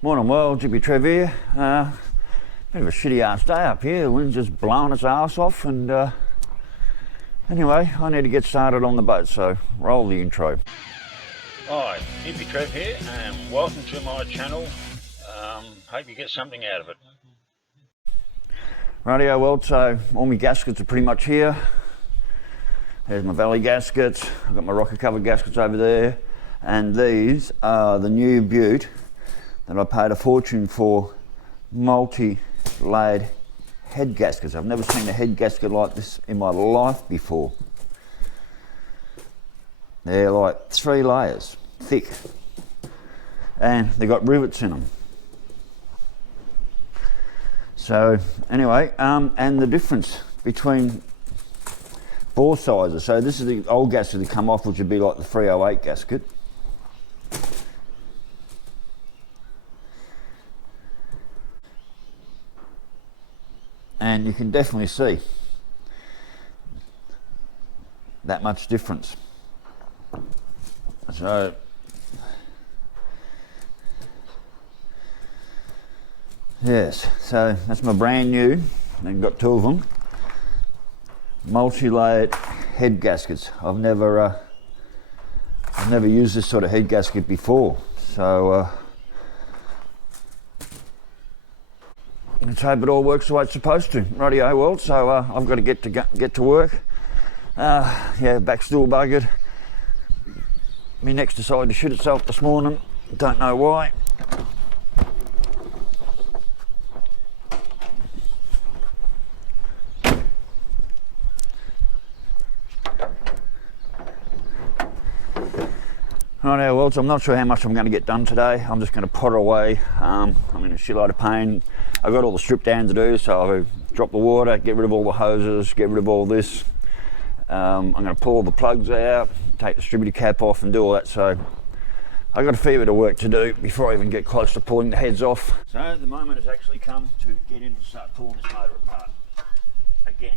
Morning world, Hippy Trev here. Bit of a shitty ass day up here. The wind's just blowing its ass off, and anyway, I need to get started on the boat, so roll the intro. Hi, Hippy Trev here, and welcome to my channel. Hope you get something out of it. Rightio world, so all my gaskets are pretty much here. There's my valley gaskets, I've got my rocker covered gaskets over there, and these are the new Butte that I paid a fortune for, multi-layered head gaskets. I've never seen a head gasket like this in my life before. They're like 3 layers thick, and they've got rivets in them. So anyway, and the difference between bore sizes. So this is the old gasket that come off, which would be like the 308 gasket. And you can definitely see that much difference. So yes, so that's my brand new, I've got 2 of them, multi-layered head gaskets. I've never used this sort of head gasket before, so let's hope it all works the way it's supposed to. Rightio world, so I've got to get to work. Yeah, back's still buggered. My neck's decided to shit itself this morning, don't know why. Rightio world, so I'm not sure how much I'm going to get done today. I'm just going to potter away. I'm in a shitload of pain. I've got all the strip down to do, so I'll drop the water, get rid of all the hoses, get rid of all this. I'm going to pull all the plugs out, take the distributor cap off and do all that. So I've got a fair bit of work to do before I even get close to pulling the heads off. So the moment has actually come to get in and start pulling this motor apart again.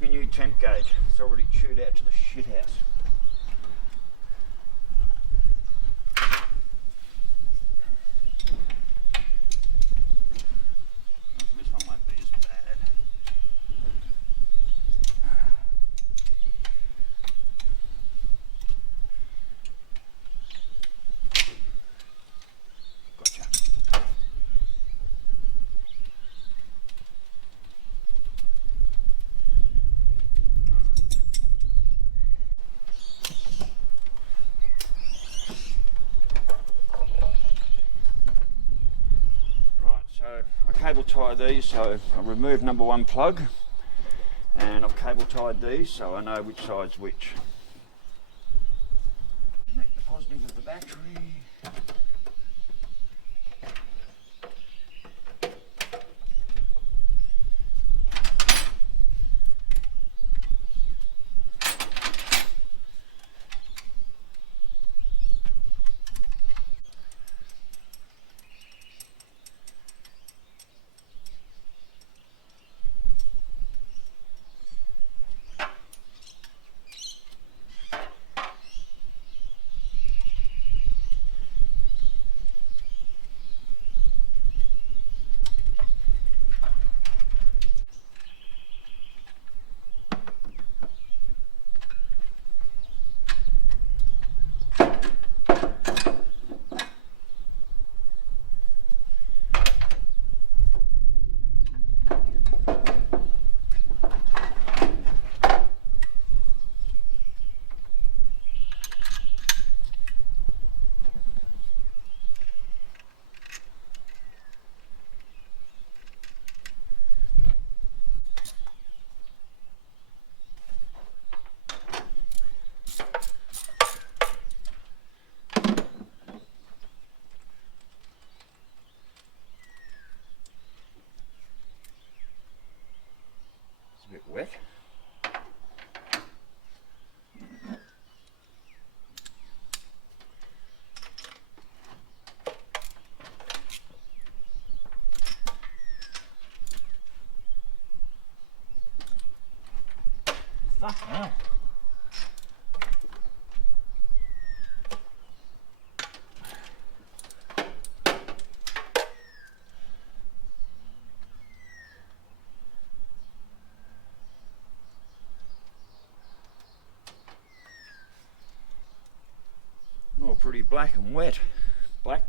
My new temp gauge, it's already chewed out to the shit house. This one won't be as bad. Gotcha. I cable tie these, so I've removed number 1 plug and I've cable tied these so I know which side's which. Connect the positive of the battery. bit wet. Fuck hell. Oh, pretty black and wet. Black.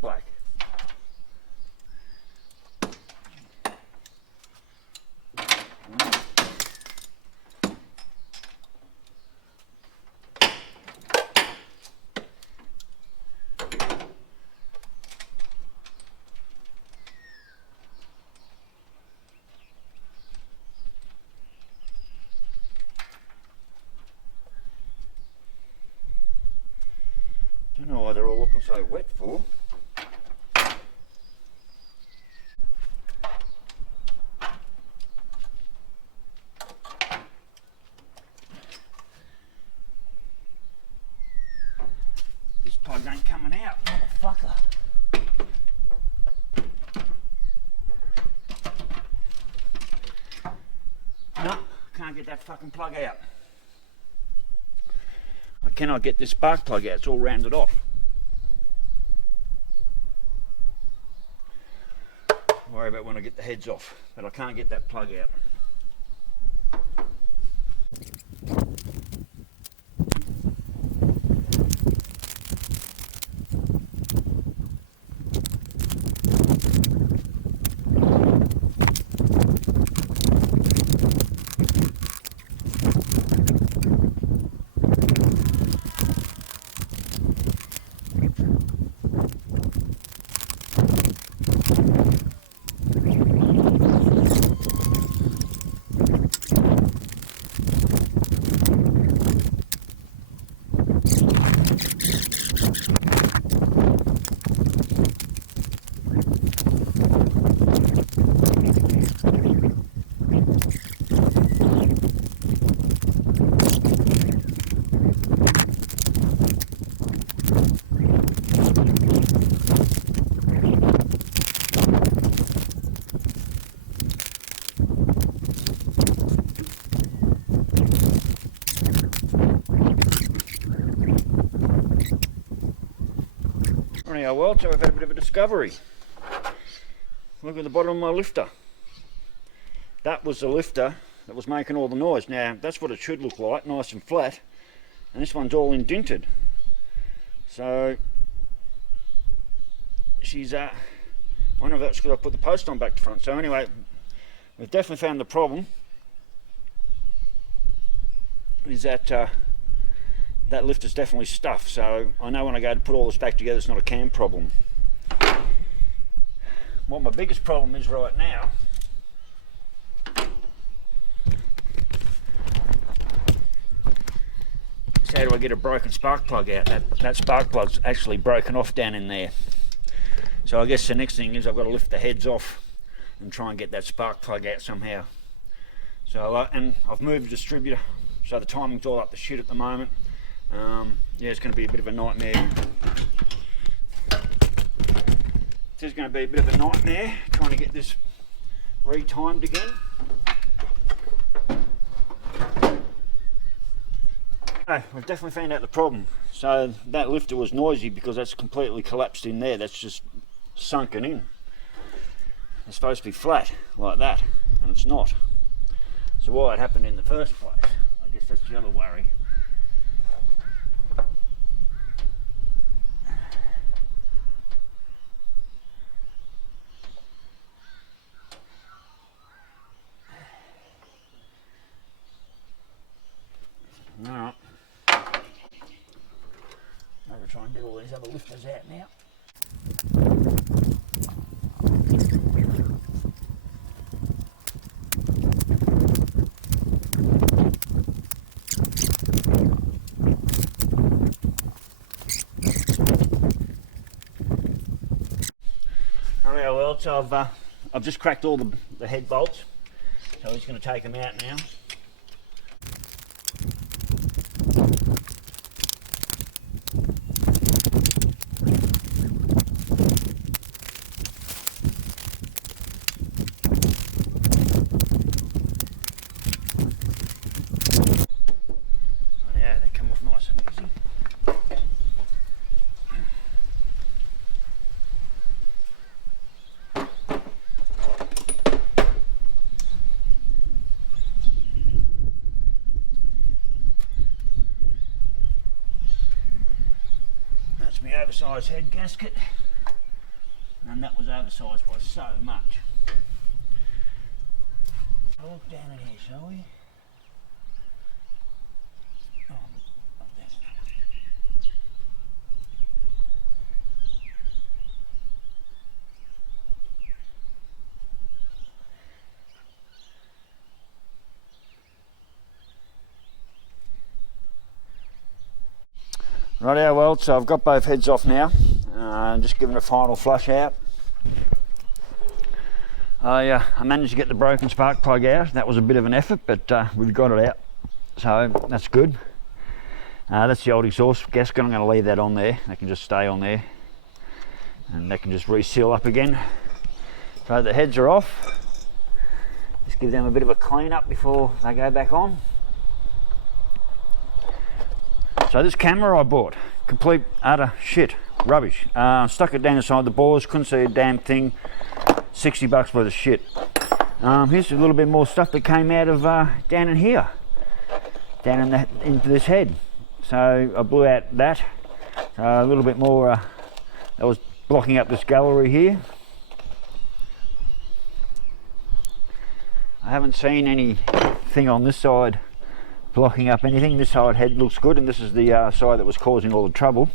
Don't know why they're all looking so wet for. This plug ain't coming out, motherfucker. No, can't get that fucking plug out. I cannot get this spark plug out, it's all rounded off. Worry about when I get the heads off, but I can't get that plug out. Anyhow, well, so I've had a bit of a discovery. Look at the bottom of my lifter. That was the lifter that was making all the noise. Now, that's what it should look like, nice and flat. And this one's all indented. So, she's, I wonder if that's because I put the post on back to front. So anyway, we've definitely found the problem. Is that that lifter's definitely stuffed, so I know when I go to put all this back together it's not a cam problem. What my biggest problem is right now is how do I get a broken spark plug out. That spark plug's actually broken off down in there. So I guess the next thing is I've got to lift the heads off and try and get that spark plug out somehow. So and I've moved the distributor, so the timing's all up the shit at the moment. Yeah, it's going to be a bit of a nightmare. It is going to be a bit of a nightmare trying to get this re-timed again. Oh, we've definitely found out the problem. So that lifter was noisy because that's completely collapsed in there. That's just sunken in. It's supposed to be flat like that, and it's not. So why it happened in the first place? I guess that's the other worry. Alright. I'm going to try and get all these other lifters out now. Alright, well, so I've just cracked all the head bolts, so he's going to take them out now. oversized head gasket, and that was oversized by so much. I'll look down in here, shall we? Oh, not down in there. Rightio, well, so I've got both heads off now. I'm just giving a final flush out. I managed to get the broken spark plug out. That was a bit of an effort, but we've got it out, so that's good. That's the old exhaust gasket. I'm going to leave that on there. That can just stay on there, and that can just reseal up again. So the heads are off. Just give them a bit of a clean up before they go back on. So this camera I bought, complete utter shit, rubbish. Stuck it down inside the bores, couldn't see a damn thing. 60 bucks worth of shit. Here's a little bit more stuff that came out of down in here, down into this head. So I blew out that. A little bit more that was blocking up this gallery here. I haven't seen anything on this side blocking up anything. This side head looks good, and this is the side that was causing all the trouble.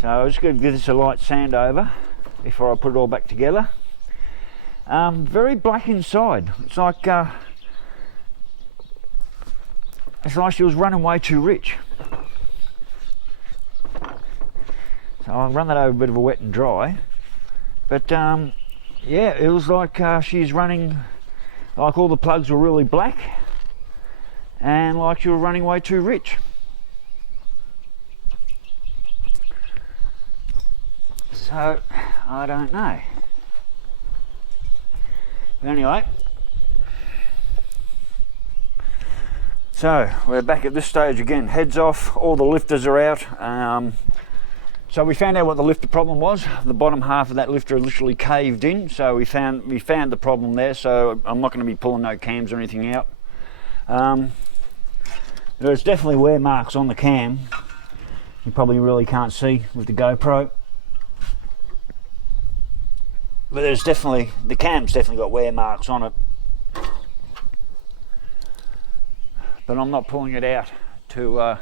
So I'm just going to give this a light sand over before I put it all back together. Very black inside. It's like she was running way too rich. So I'll run that over a bit of a wet and dry. But yeah, it was like she's running, like all the plugs were really black, and like you were running way too rich. So I don't know. But anyway, so we're back at this stage again. Heads off, all the lifters are out. So we found out what the lifter problem was. The bottom half of that lifter literally caved in, so we found the problem there. So I'm not going to be pulling no cams or anything out. There's definitely wear marks on the cam. You probably really can't see with the GoPro, but there's definitely, the cam's definitely got wear marks on it. But I'm not pulling it out to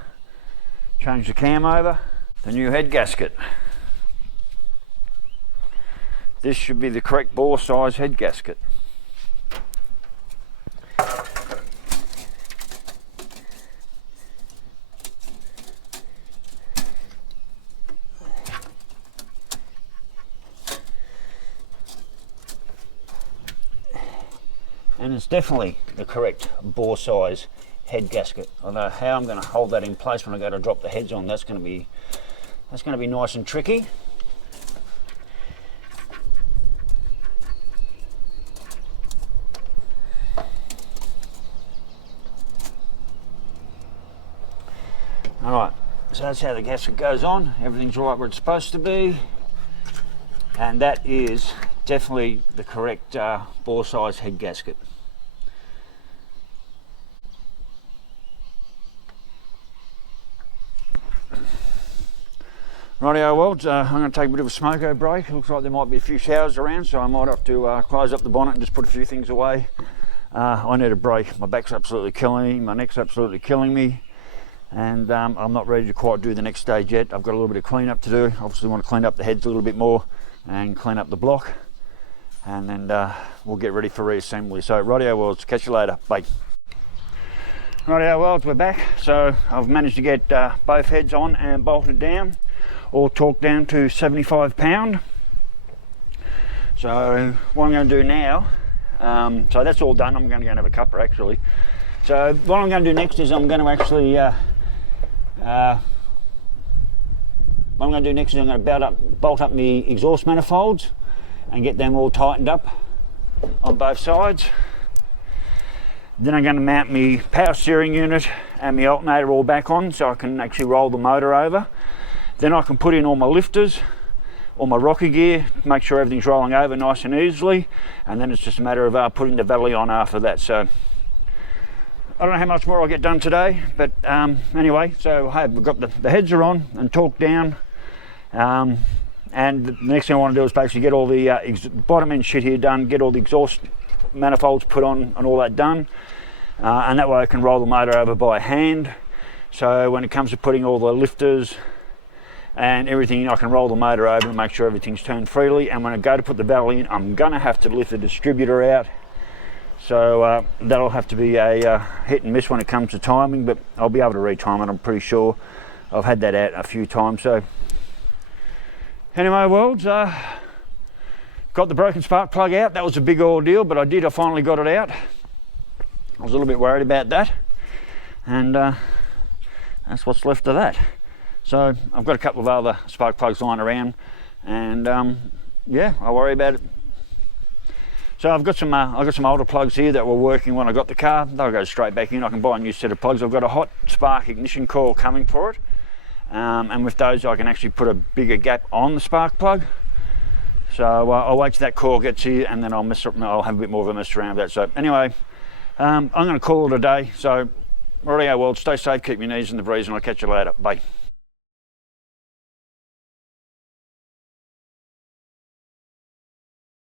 change the cam over. The new head gasket. This should be the correct bore size head gasket. And it's definitely the correct bore size head gasket. I don't know how I'm going to hold that in place when I go to drop the heads on. That's going to be nice and tricky. All right, so that's how the gasket goes on. Everything's right where it's supposed to be, and that is definitely the correct bore size head gasket. Rightio, well, I'm going to take a bit of a smoko break. It looks like there might be a few showers around, so I might have to close up the bonnet and just put a few things away. I need a break. My back's absolutely killing me, my neck's absolutely killing me, and I'm not ready to quite do the next stage yet. I've got a little bit of clean up to do. Obviously want to clean up the heads a little bit more and clean up the block, and then we'll get ready for reassembly. So rightio, well, catch you later. Bye. Rightio, well, we're back. So I've managed to get both heads on and bolted down, all torqued down to 75 pound. So what I'm going to do now, so that's all done. I'm going to go and have a cuppa actually. So what I'm going to do next is I'm going to actually bolt up the exhaust manifolds and get them all tightened up on both sides. Then I'm going to mount my power steering unit and my alternator all back on, so I can actually roll the motor over. Then I can put in all my lifters, all my rocker gear, make sure everything's rolling over nice and easily, and then it's just a matter of putting the valley on after that. So I don't know how much more I'll get done today, but anyway, so hey, we've got the heads are on and torqued down, And the next thing I want to do is basically get all the bottom end shit here done, get all the exhaust manifolds put on and all that done, and that way I can roll the motor over by hand. So when it comes to putting all the lifters and everything, I can roll the motor over and make sure everything's turned freely. And when I go to put the barrel in, I'm gonna have to lift the distributor out. So that'll have to be a hit and miss when it comes to timing, but I'll be able to retime it, I'm pretty sure. I've had that out a few times. So anyway, worlds, got the broken spark plug out. That was a big ordeal, but I finally got it out. I was a little bit worried about that, and that's what's left of that. So I've got a couple of other spark plugs lying around, and yeah, I'll worry about it. So I've got some older plugs here that were working when I got the car. They'll go straight back in. I can buy a new set of plugs. I've got a hot spark ignition coil coming for it, and with those I can actually put a bigger gap on the spark plug. So I'll wait till that coil gets here, and then I'll have a bit more of a mess around with that. So anyway, I'm going to call it a day. So, rightio world, stay safe, keep your knees in the breeze, and I'll catch you later. Bye.